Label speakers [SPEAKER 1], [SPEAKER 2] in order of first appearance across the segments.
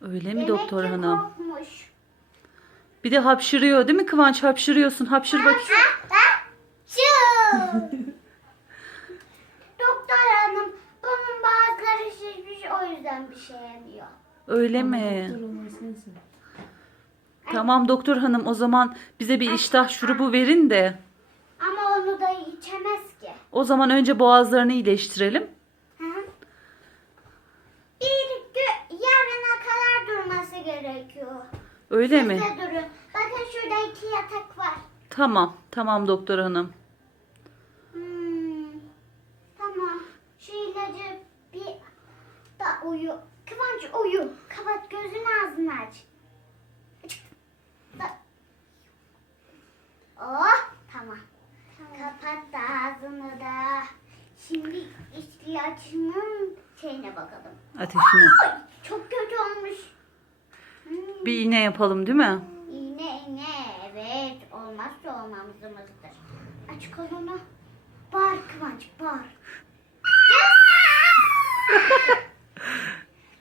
[SPEAKER 1] Öyle mi doktor hanım? Bir de hapşırıyor değil mi Kıvanç? Hapşırıyorsun. Hapşır bak.
[SPEAKER 2] doktor hanım bunun bazıları şişmiş o yüzden bir şey yemiyor.
[SPEAKER 1] Öyle mi? Tamam doktor hanım o zaman bize bir iştah şurubu verin de.
[SPEAKER 2] Ama onu da içemez ki.
[SPEAKER 1] O zaman önce boğazlarını iyileştirelim. gerekiyor. Öyle Siz mi? Durun.
[SPEAKER 2] Bakın şurada iki yatak var.
[SPEAKER 1] Tamam. Tamam doktor hanım. Hmm,
[SPEAKER 2] tamam. Şu ilacı bir da uyu. Kıvanç uyu. Kapat gözünü ağzını aç. Oh tamam. tamam. Kapat da ağzını da. Şimdi ilaçının şeyine bakalım.
[SPEAKER 1] Ateşine. Ay! Bir iğne yapalım değil mi?
[SPEAKER 2] İğne iğne evet. Olmazsa olmamız olmazımızdır. Aç kolunu. Bağır Kıvanç bağır.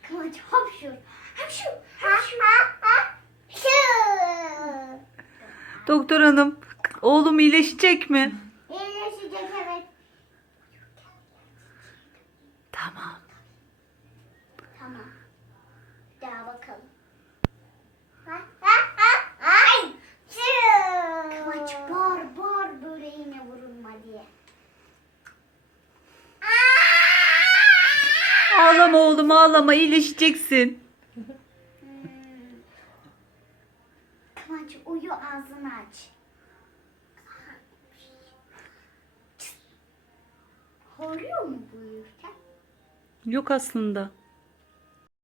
[SPEAKER 2] Kıvanç hapşur. Hapşur. Hapşur.
[SPEAKER 1] Doktor hanım oğlum iyileşecek mi? Ağlama oğlum ağlama iyileşeceksin.
[SPEAKER 2] Kıvanç uyu ağzını aç. Horluyor mu bu uyurken?
[SPEAKER 1] Yok aslında.